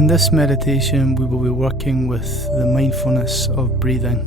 In this meditation, we will be working with the mindfulness of breathing.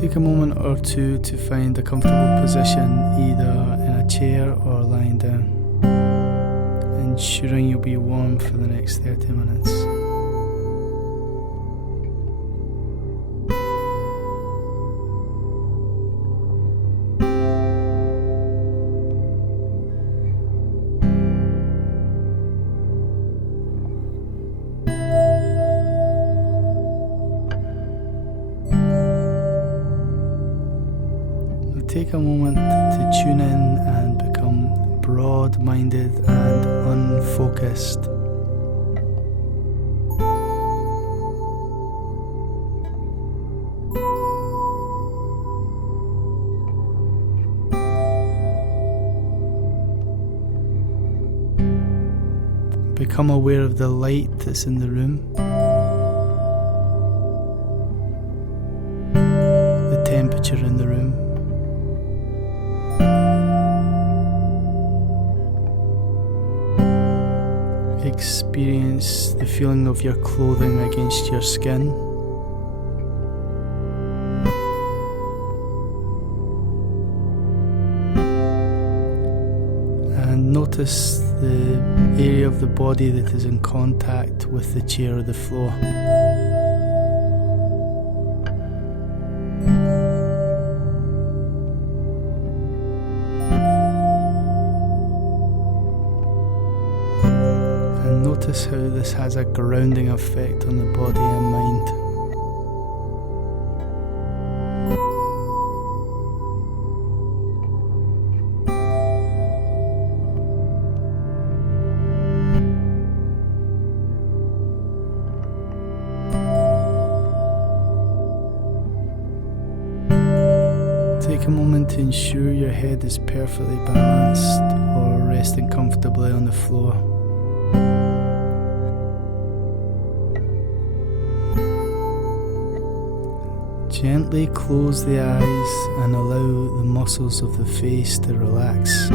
Take a moment or two to find a comfortable position, either in a chair or lying down, ensuring you'll be warm for the next 30 minutes. Take a moment to tune in and become broad-minded and unfocused. Become aware of the light that's in the room, the temperature in the room. Experience the feeling of your clothing against your skin. And notice the area of the body that is in contact with the chair or the floor. Notice how this has a grounding effect on the body and mind. Take a moment to ensure your head is perfectly balanced or resting comfortably on the floor. Gently close the eyes and allow the muscles of the face to relax.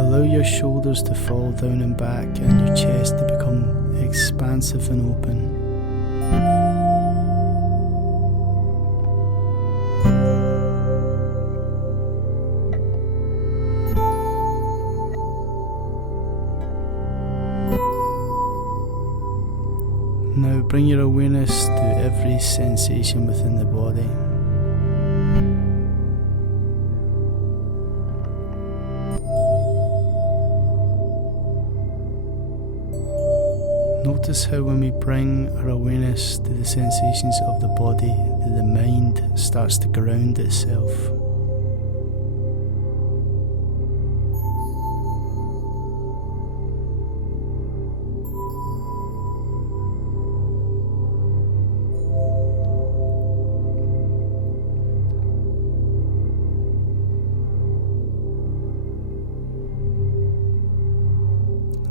Allow your shoulders to fall down and back and your chest to become expansive and open. Now bring your awareness to every sensation within the body. Notice how when we bring our awareness to the sensations of the body, the mind starts to ground itself.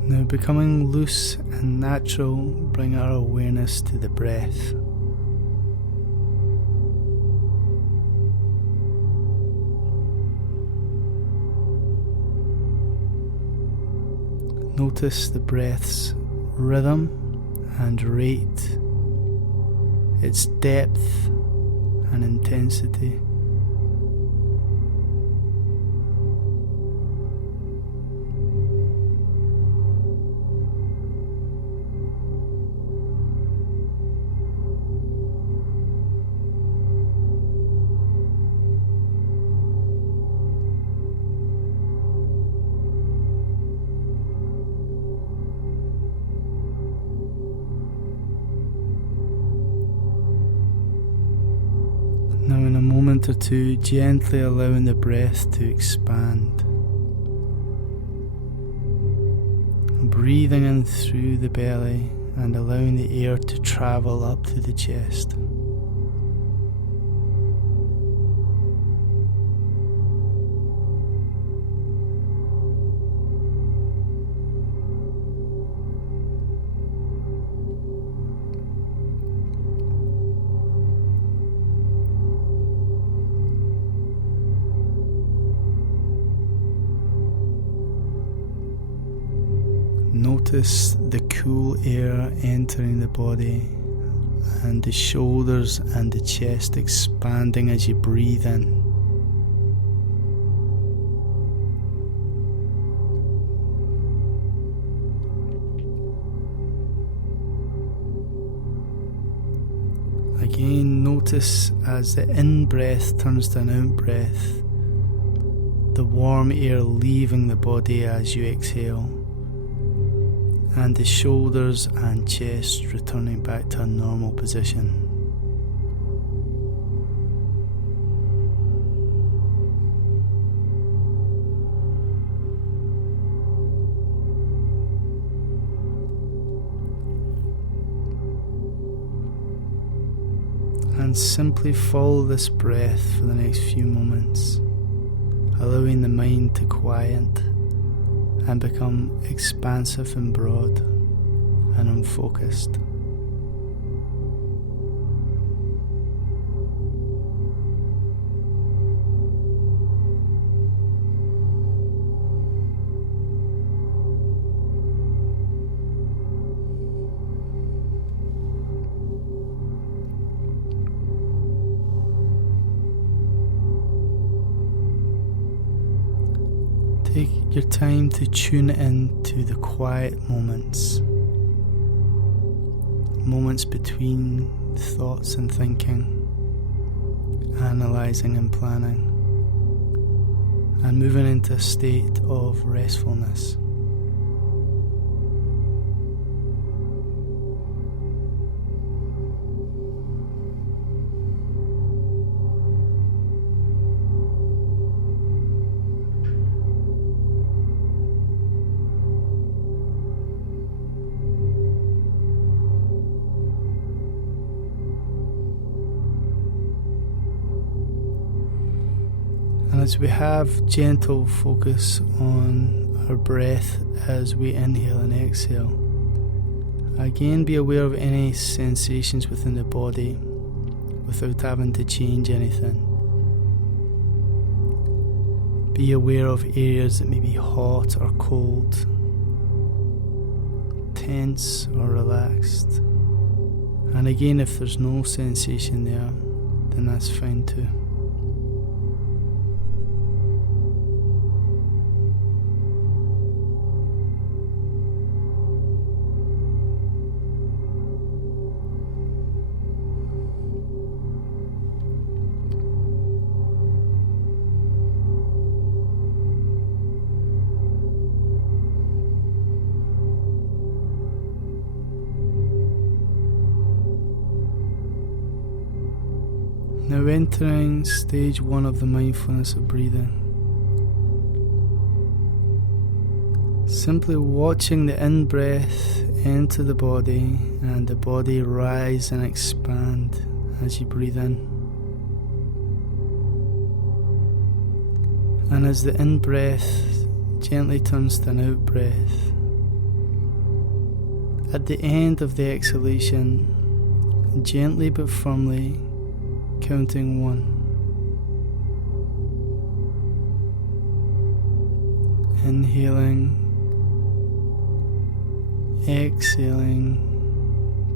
Now, becoming loose and natural, bring our awareness to the breath. Notice the breath's rhythm and rate, its depth and intensity. moment or two, gently allowing the breath to expand. Breathing in through the belly and allowing the air to travel up to the chest. Notice the cool air entering the body and the shoulders and the chest expanding as you breathe in. Again, notice as the in-breath turns to an out-breath, the warm air leaving the body as you exhale, and the shoulders and chest returning back to a normal position. And simply follow this breath for the next few moments, allowing the mind to quiet and become expansive and broad and unfocused. Take your time to tune in to the quiet moments between thoughts and thinking, analysing and planning, and moving into a state of restfulness. And as we have gentle focus on our breath as we inhale and exhale, again be aware of any sensations within the body without having to change anything. Be aware of areas that may be hot or cold, tense or relaxed. And again, if there's no sensation there, then that's fine too. Now entering stage 1 of the mindfulness of breathing. Simply watching the in-breath enter the body and the body rise and expand as you breathe in. And as the in-breath gently turns to an out-breath, at the end of the exhalation, gently but firmly counting 1. Inhaling, exhaling,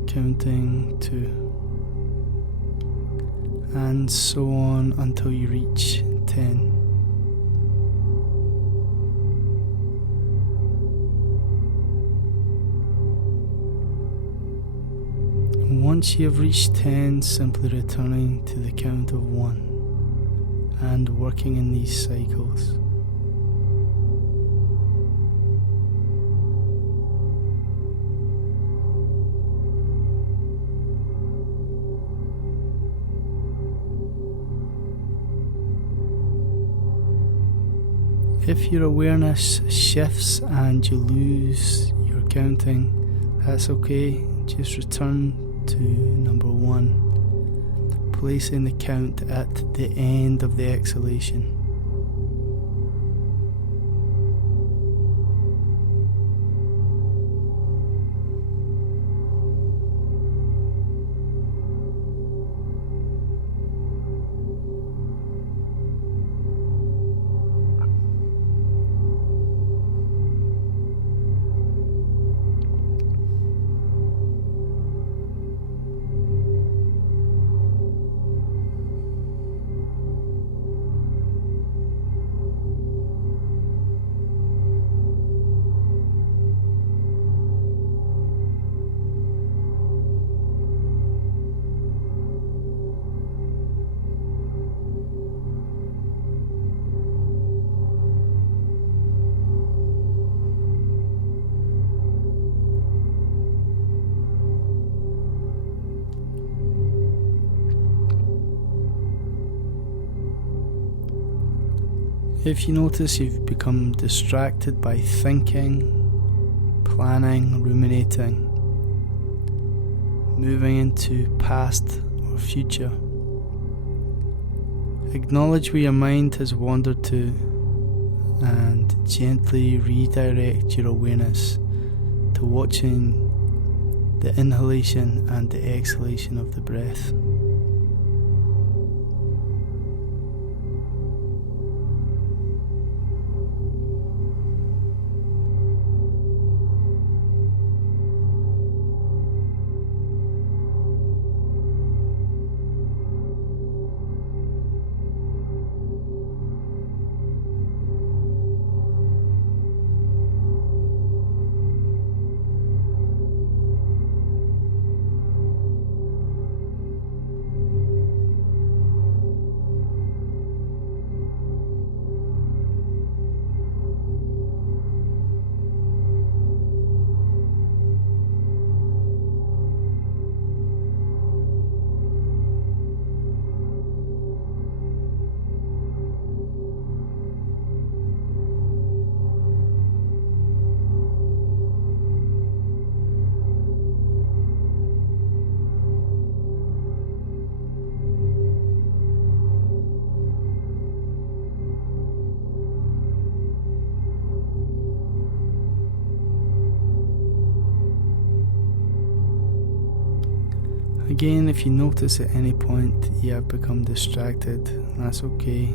counting 2. And so on until you reach 10. Once you have reached 10, simply returning to the count of 1 and working in these cycles. If your awareness shifts and you lose your counting, that's okay. Just return to number 1, placing the count at the end of the exhalation. If you notice you've become distracted by thinking, planning, ruminating, moving into past or future, acknowledge where your mind has wandered to and gently redirect your awareness to watching the inhalation and the exhalation of the breath. Again, if you notice at any point you have become distracted, that's okay.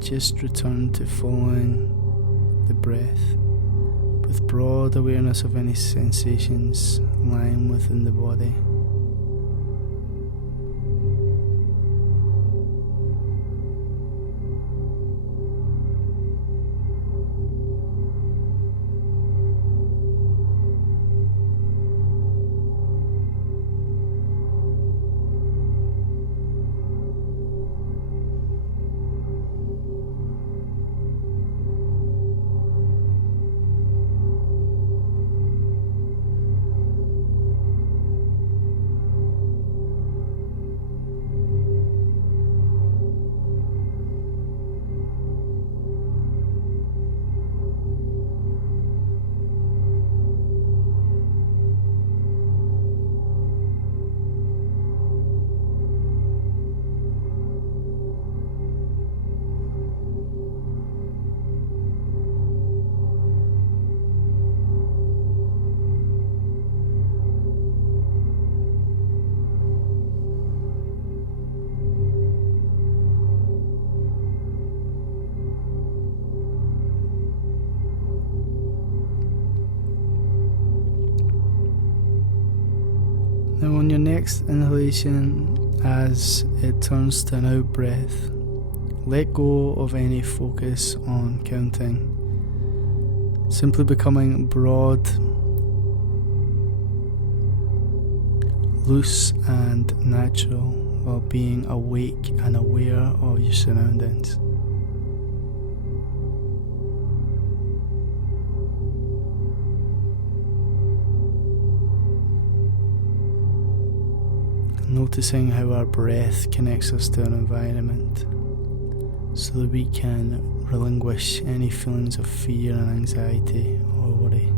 Just return to following the breath with broad awareness of any sensations lying within the body. Now on your next inhalation, as it turns to an out breath, let go of any focus on counting, simply becoming broad, loose and natural while being awake and aware of your surroundings. Noticing how our breath connects us to our environment, so that we can relinquish any feelings of fear and anxiety or worry.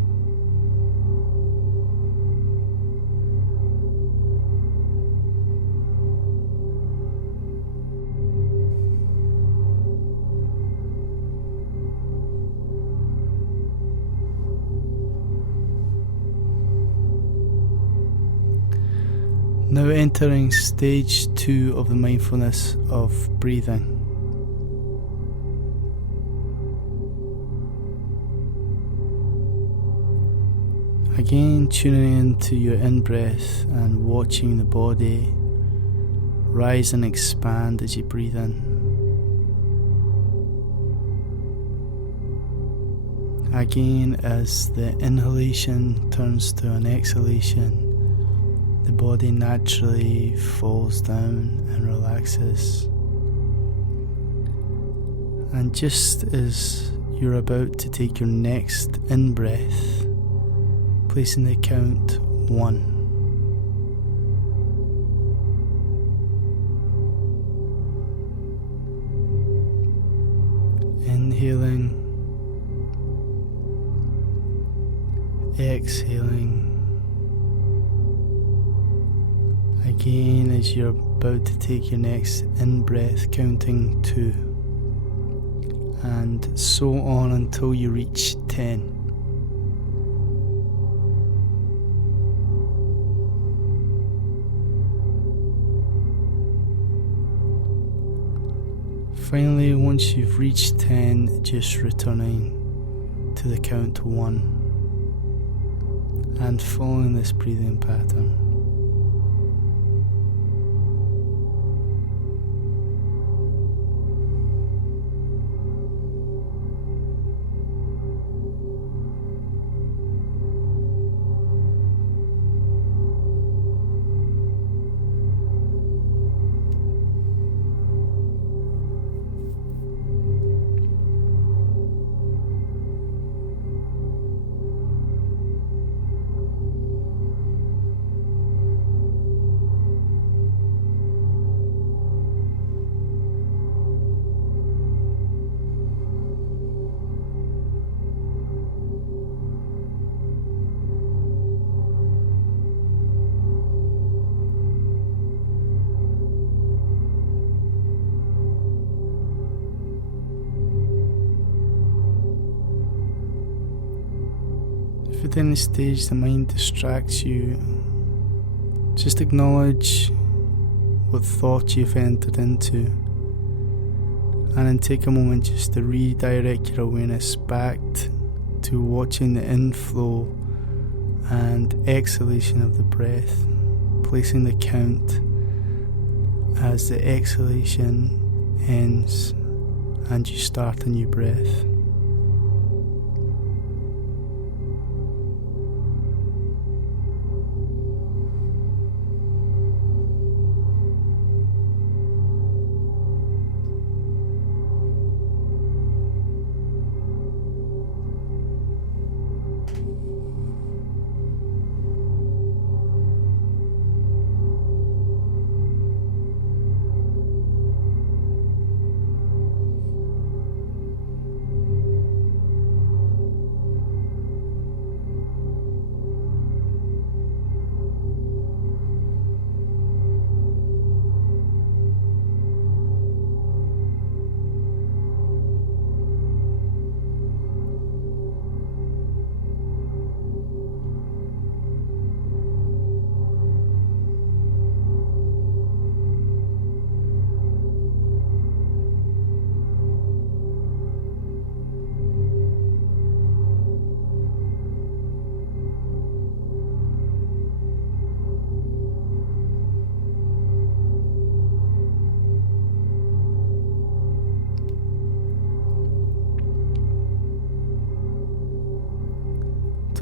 Now entering stage 2 of the mindfulness of breathing. Again, tuning into your in-breath and watching the body rise and expand as you breathe in. Again, as the inhalation turns to an exhalation, the body naturally falls down and relaxes. And just as you're about to take your next in-breath, placing the count 1. Inhaling, exhaling. Again, as you're about to take your next in-breath, counting 2. And so on until you reach 10. Finally, once you've reached 10, just returning to the count 1 and following this breathing pattern. If at any stage the mind distracts you, just acknowledge what thought you've entered into, and then take a moment just to redirect your awareness back to watching the inflow and exhalation of the breath, placing the count as the exhalation ends and you start a new breath.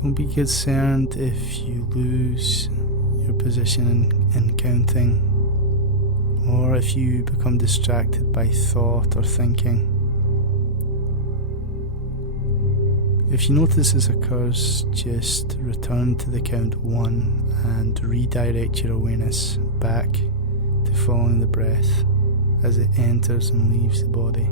Don't be concerned if you lose your position in counting, or if you become distracted by thought or thinking. If you notice this occurs, just return to the count 1 and redirect your awareness back to following the breath as it enters and leaves the body.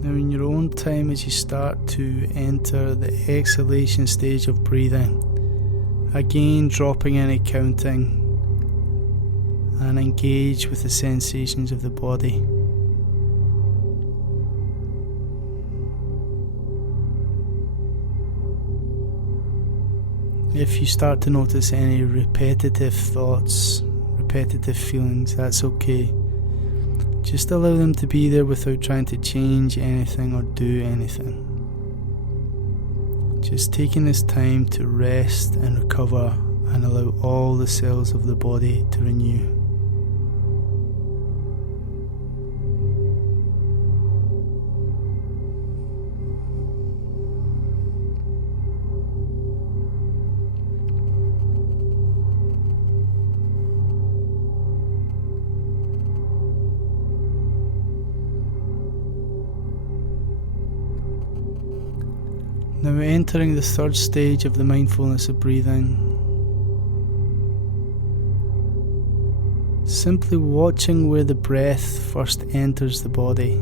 Now in your own time, as you start to enter the exhalation stage of breathing, again dropping any counting and engage with the sensations of the body. If you start to notice any repetitive thoughts, repetitive feelings, that's okay. Just allow them to be there without trying to change anything or do anything. Just taking this time to rest and recover and allow all the cells of the body to renew. Now entering the third stage of the mindfulness of breathing, simply watching where the breath first enters the body.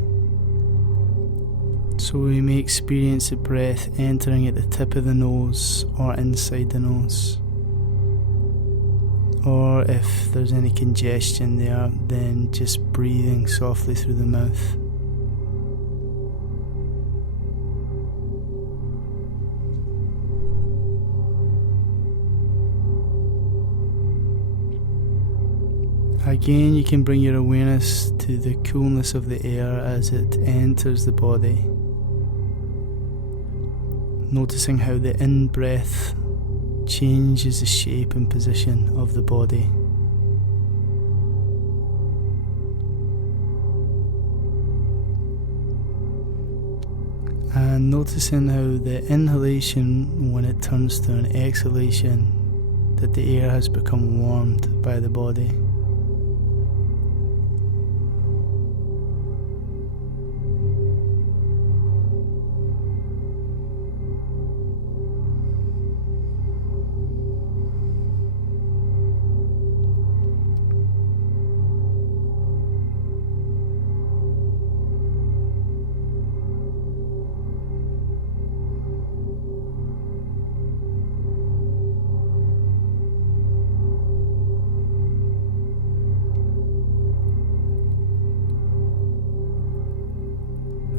So we may experience the breath entering at the tip of the nose or inside the nose. Or if there's any congestion there, then just breathing softly through the mouth. Again, you can bring your awareness to the coolness of the air as it enters the body, noticing how the in-breath changes the shape and position of the body. And noticing how the inhalation, when it turns to an exhalation, that the air has become warmed by the body.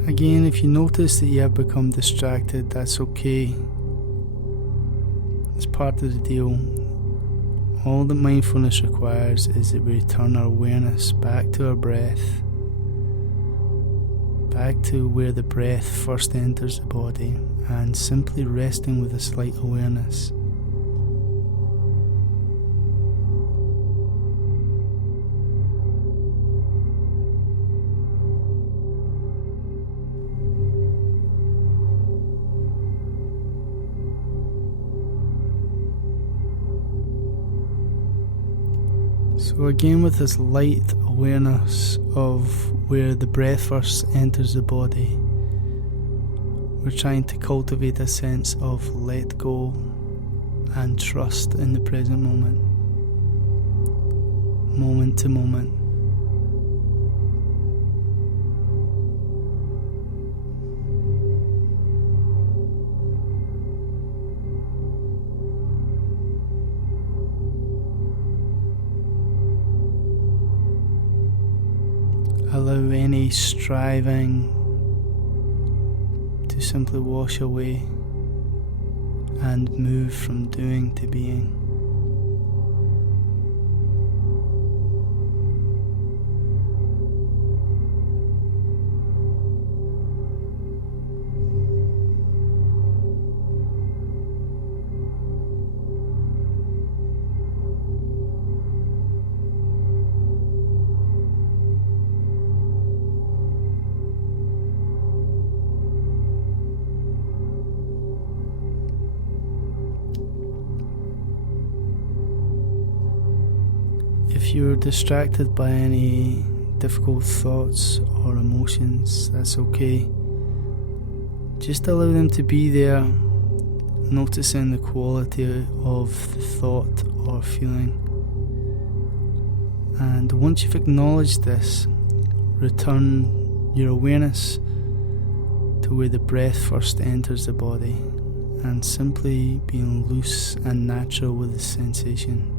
Again, if you notice that you have become distracted, that's okay. It's part of the deal. All that mindfulness requires is that we return our awareness back to our breath, back to where the breath first enters the body, and simply resting with a slight awareness. So again, with this light awareness of where the breath first enters the body, we're trying to cultivate a sense of let go and trust in the present moment, moment to moment. Allow any striving to simply wash away and move from doing to being. If you're distracted by any difficult thoughts or emotions, that's okay. Just allow them to be there, noticing the quality of the thought or feeling. And once you've acknowledged this, return your awareness to where the breath first enters the body, and simply being loose and natural with the sensation.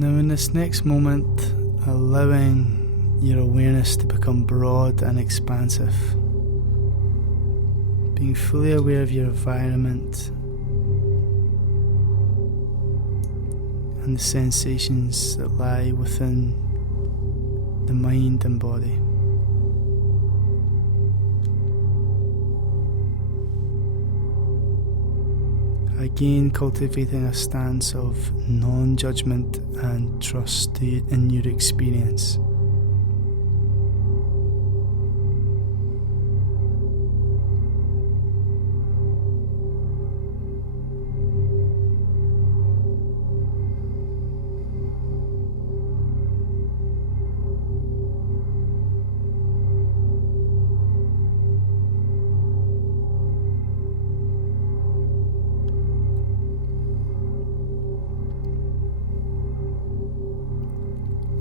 Now in this next moment, allowing your awareness to become broad and expansive, being fully aware of your environment and the sensations that lie within the mind and body. Again, cultivating a stance of non-judgment and trust in your experience.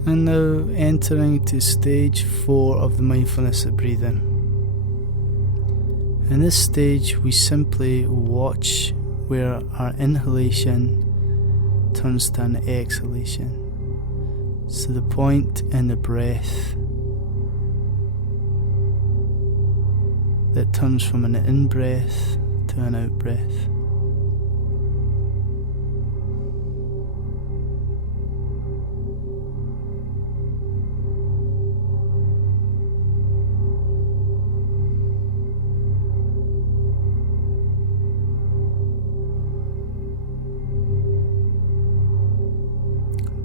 And now entering to stage 4 of the mindfulness of breathing. In this stage, we simply watch where our inhalation turns to an exhalation. So the point in the breath that turns from an in-breath to an out-breath.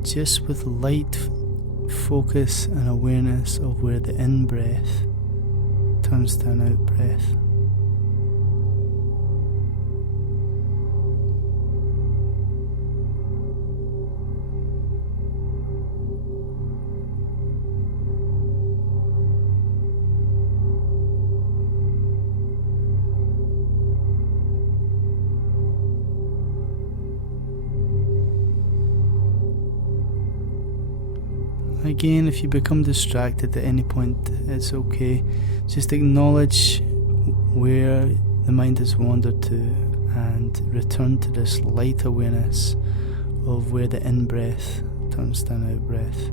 Just with light focus and awareness of where the in-breath turns to an out-breath. Again, if you become distracted at any point, it's okay. Just acknowledge where the mind has wandered to and return to this light awareness of where the in-breath turns to an out-breath.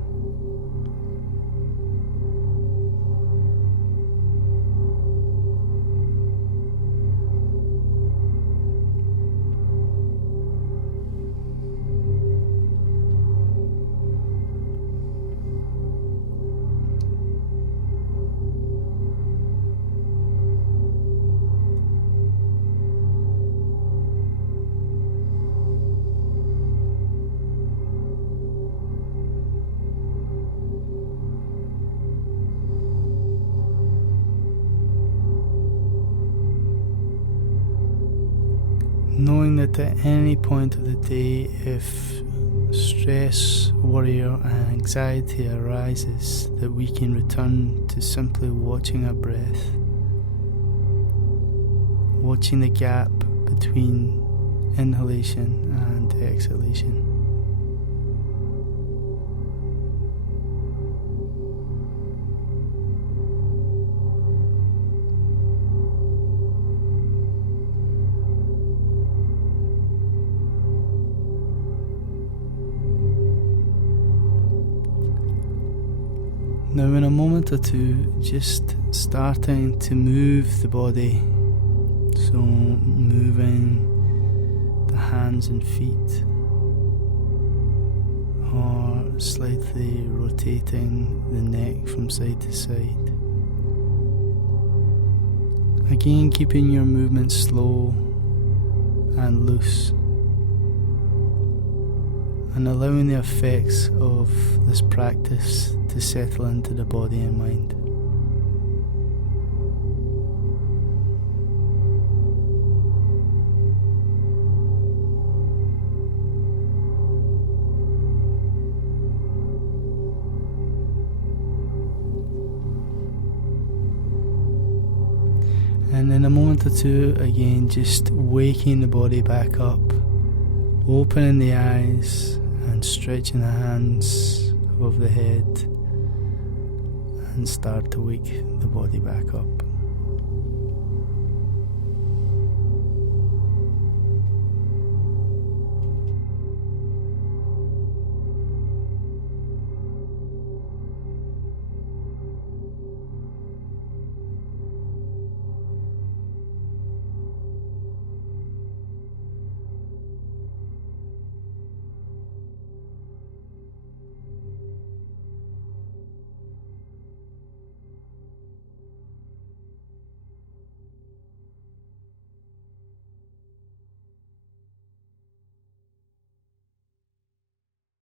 Knowing that at any point of the day, if stress, worry or anxiety arises, that we can return to simply watching our breath, watching the gap between inhalation and exhalation. Now in a moment or two, just starting to move the body, so moving the hands and feet, or slightly rotating the neck from side to side. Again, keeping your movement slow and loose, and allowing the effects of this practice to settle into the body and mind. a moment or two, again, just waking the body back up, opening the eyes and stretching the hands above the head, and start to wake the body back up.